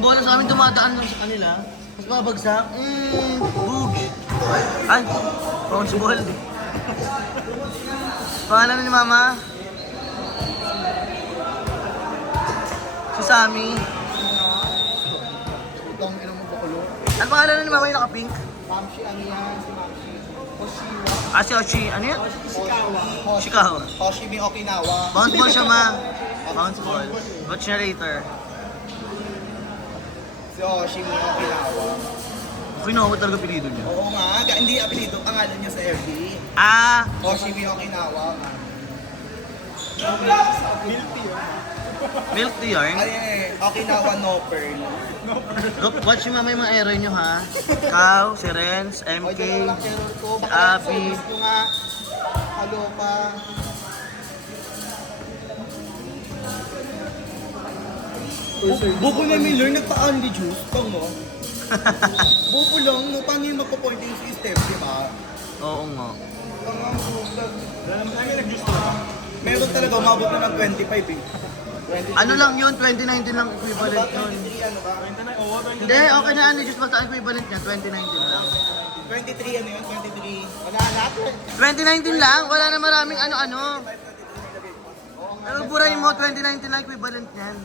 Yung bola sa amin dumadaan lang sa kanila. Mas mabagsak. Boog. Ay, bounce ball. Pangalan ni Mama? Si Sammy. Itong ino mo bakulo. Ano pangalan ni Mama yung naka-pink? Mamshi, ano yan? Si Mamshi. Hoshiwa. Ah, si Ochi. Ano yan? Ishikawa. Ishikawa. Hoshimi Okinawa. Bounce ball siya, Ma. Bounce ball. Watch niya later. Si Hoshimi Okinawa. Okay na ako talaga pilido niya. Oo nga, hindi apelido, pangalan niya sa FB. Ah! Hoshimi Okinawa. Milk tea yarn. Ay, Okinawa no pearl. Watch yung Mama yung mga aero nyo, ha? Kao, si Renz, Oy, MK, dalawa lang error ko. si Abby. Gusto nga. Kaloka. Bobo na Miller, nagpa-only juice. Pang mo. Bobo lang, no? Paano yung magpa-pointing system, di ba? Oo nga. Meron talaga, umabot na ng 25 eh. 23. Ano lang yun? 2019 lang equivalent yun. 23 ano ba? Hindi, okay na ano, just basta equivalent niya, 2019 lang. 23 ano yun? 23. Wala natin. 2019 lang, wala na maraming ano-ano. Pero buray mo, 2019 lang equivalent niyan.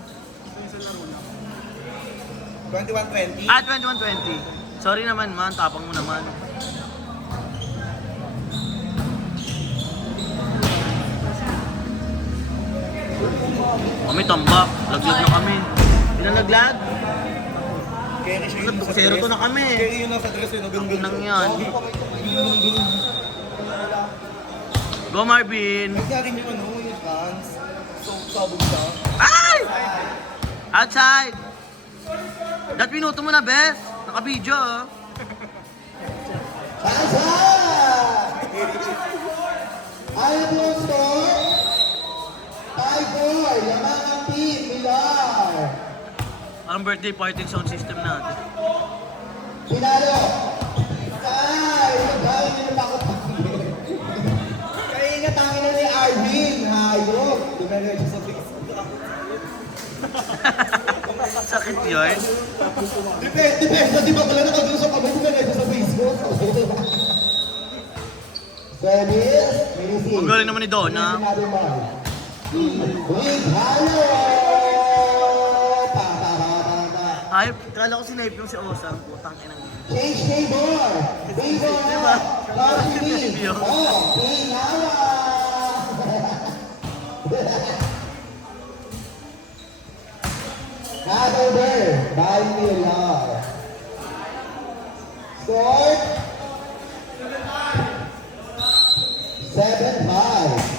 21-20. Ah, 21-20. Sorry naman man, tapang mo naman. Kami tambak, laglag na kami. Pinalaglag. Kaya siya yung sa Zero to dress. na kami. Kaya yun ang sa dress yun. Ang nang yan. Go Marvin! Nangyari yung ano, yung fans. So, sabog siya. Ay! Outside! Dat minuto mo na, Beth. Naka-video, oh. Sasa! Ayaw mo yung score? 5-4, lamang ang team, Pilar. Parang birthday party sound system natin. Pinalo! Ay, nagbawi nyo na ako kaya inatangin na ni Arvin, hayop. Dumelo siya sa Facebook. Sakit yun. Depende, di ba pala nakagulo sa kamay, dumelo siya sa Facebook. Dennis, Minisi. Ang galing naman ni Donna. Wait, halo! Ay, kala ko sinipe yung si Osang. Putang inang yun. Change table! Table! Diba? Coffee! Yun. Oh, Pinawa! Handover by Miller. Score 7-5.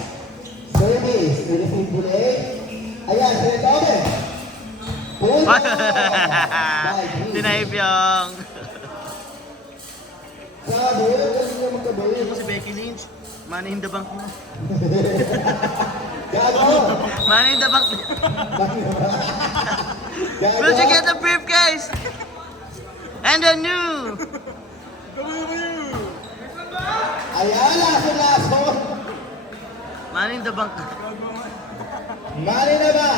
Service, Philippine Bulay. Ayan, Philippine. Sinipe yung... Sabi, galing niya magkabali. Ito si Becky Lynch. Money in the bank na. Gago! Money in the bank na. Will you get the briefcase? And the new! Ayan, laso-laso. Money in the bank na. Mali na ba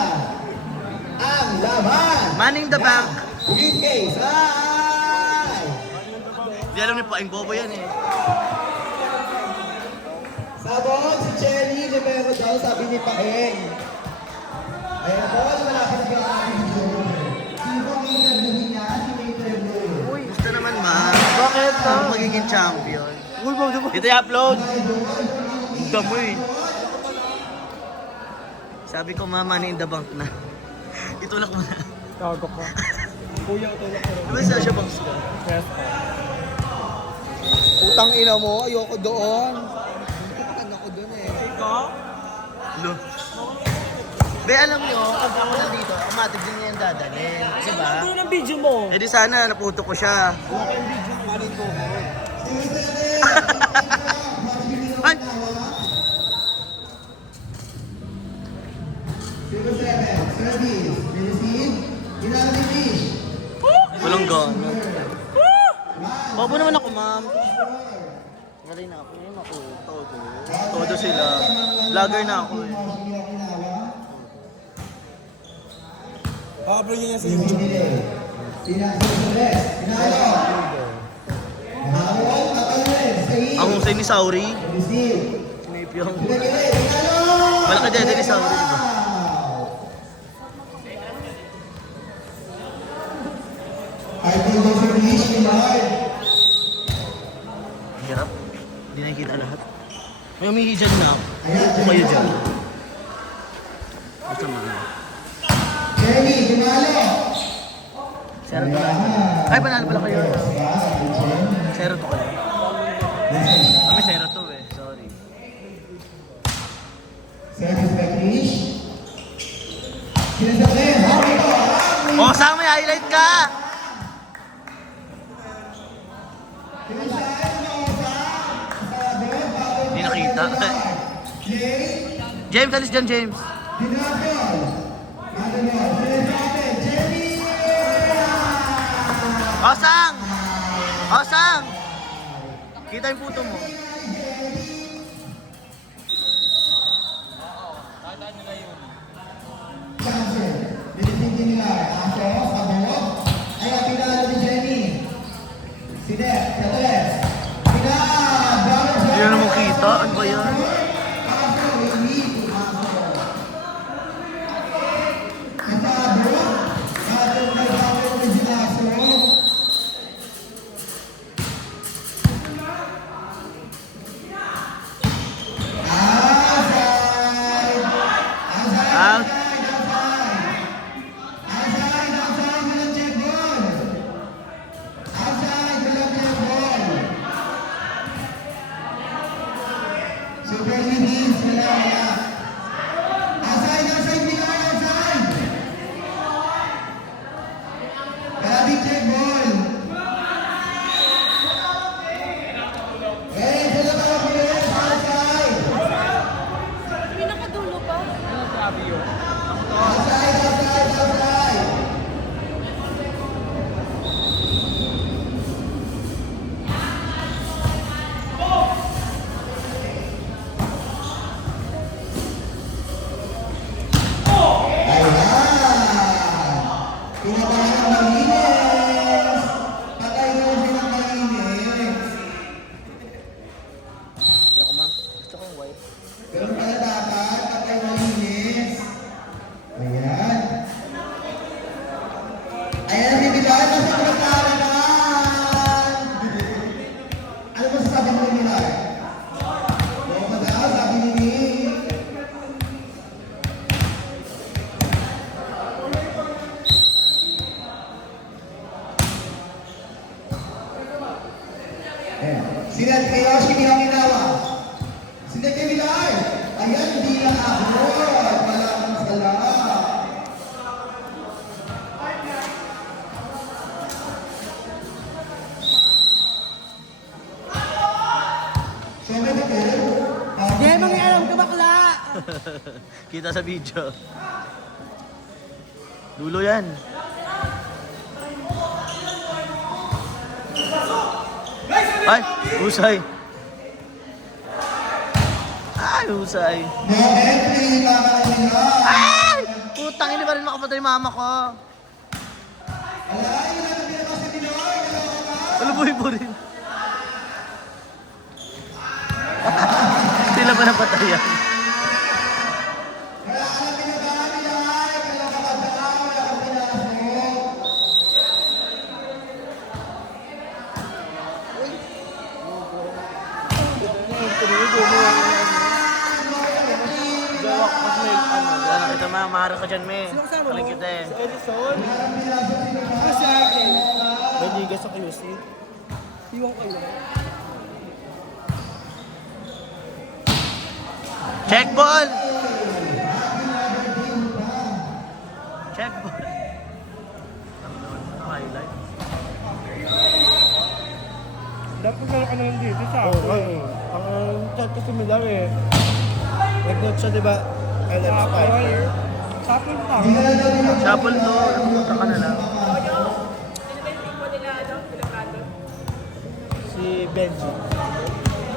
ang laman? Money in the bank. Briefcase. Ay! Di alam ni Paing Bobo yan eh. Sabon si Cherry, libero daw, sabi ni Paeng. Ayan po, malapit ka ang video. Sino ang interviewin niya? Si Mater Blue. Uy, gusto naman ma. Bakit na? Magiging champion. Uy, dito i-upload. Damo eh. Sabi ko ma, money in the bank na. Itulak mo na. Tago ko. Kuya, tulak ko. Diba sa siya banks ka? Yes. Putang ina mo, ayoko doon. Ano ko doon eh. Ikaw? Lo. Be, alam nyo, pag ako nandito, automatic din niya yung dadalhin. Diba? Ano yung video mo? Eh di sana, naputo ko siya. Ay! 07, service, receive, ginagawa fish. Walang gana. Bobo naman ako, ma'am. Galing na ako. Ngayon ako. Todo. Todo sila. Vlogger na ako eh. Pa-upload niya sa YouTube. Pinagsusulit. Pinalo. Nakawal. Tatalin. Sa'yo. Ang husay ni Sauri. Receive. Sinip yung... Pinagilid. Pinalo. Malaki dyan ni Sauri, di ba? High ball goes for Rich. Millard. Ang hirap. Hindi nakikita lahat. May umihi dyan na. Upo kayo dyan. Basta mga. Jenny. Pinalo. Zero to lang. Ay, panalo pala kayo. Zero to kayo. Kami zero to eh. Sorry. Service back Rich. Sinasabihin. Hawak ito. Oh, saan may highlight ka? Hindi nakita. James, alis dyan, James. Osang! Osang! Kita yung puto mo. Hindi na naman kita. Ano ba yan? Out. Super Ladies, wala. Outside, Miller, outside. Grabe check ball. Eh, sila ba ang Miller, outside. Pinakadulo pa. Outside. Pinabahan ng malinis. Patay daw din ang malinis. Hindi ako ma. Gusto kong white. Ganun pala dapat, patay malinis. Ayan. Ayan, bibilan. Nasa kumakain naman. Ano mo sasabi mo nila? Oo, madaan, sabi ni Nick. Sila Kiyoshi Miyanginawa. Sila Kemilar. Ayan, hindi lang ako. Malamang sala. So, may bakit? Hindi, mangyayam ka bakla! Kita sa video. Dulo yan. Ay, husay. Ay, husay. No entry, mga kaibigan. Ay! Putang ina ba rin makapatay mama ko? Wala, yun ang pinabas ni Pinoy. Alubuhay po rin. Sila pa napatayan. Wala ka nang pinabas, Pinoy. Kaya kapatao, wala kang pinasok. Gawak mas may ano. Kaya nakita maharap ka dyan, me. Kaling kita eh. Edison? Ano si akin? May liga sa QC. Iwan ko yun. Check ball! Check ball. Highlight. Dapat meron ka naman dito sa akin. Ang chat ko similar eh. Nag-note siya diba? LM Spiker. Sapin pa. Shuffle to. Putra ka na lang. Si Benji.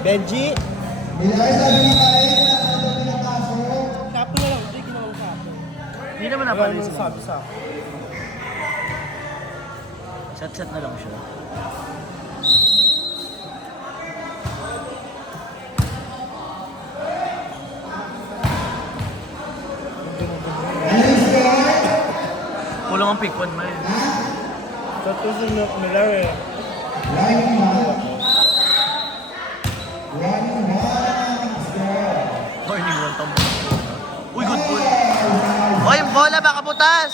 Benji? Bilay, sabi nga pare, wala ka nang pinapasok. Sapin na lang. Hindi ginawa ko sapin. Hindi naman Wala napalis nang mo. sabi sa akin. Set na lang siya. Kulang ang pick one mo eh. Sa tusunod nila eh. Morning one tamo. Uy, good ball. Uy, yung bola, baka butas!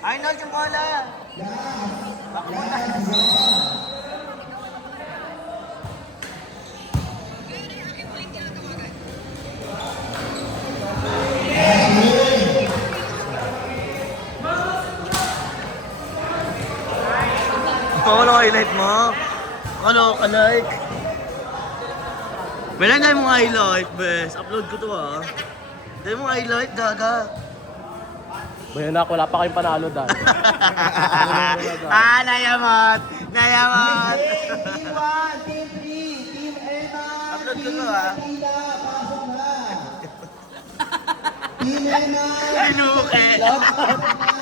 Arnold, yung bola! Baka butas. Ano highlight mo? Ano ka-like? Wala na yung highlight, bes. Upload ko to ah. Dahil mo highlight, gaga. Bayan ako, wala pa kayong panalo dahil. Nayamot! Nayamot! Team 1, Team 3, Team Emma, Upload ko Team to, ah. Matilda, pasok na. Team Emma, Pinuke! pasok na.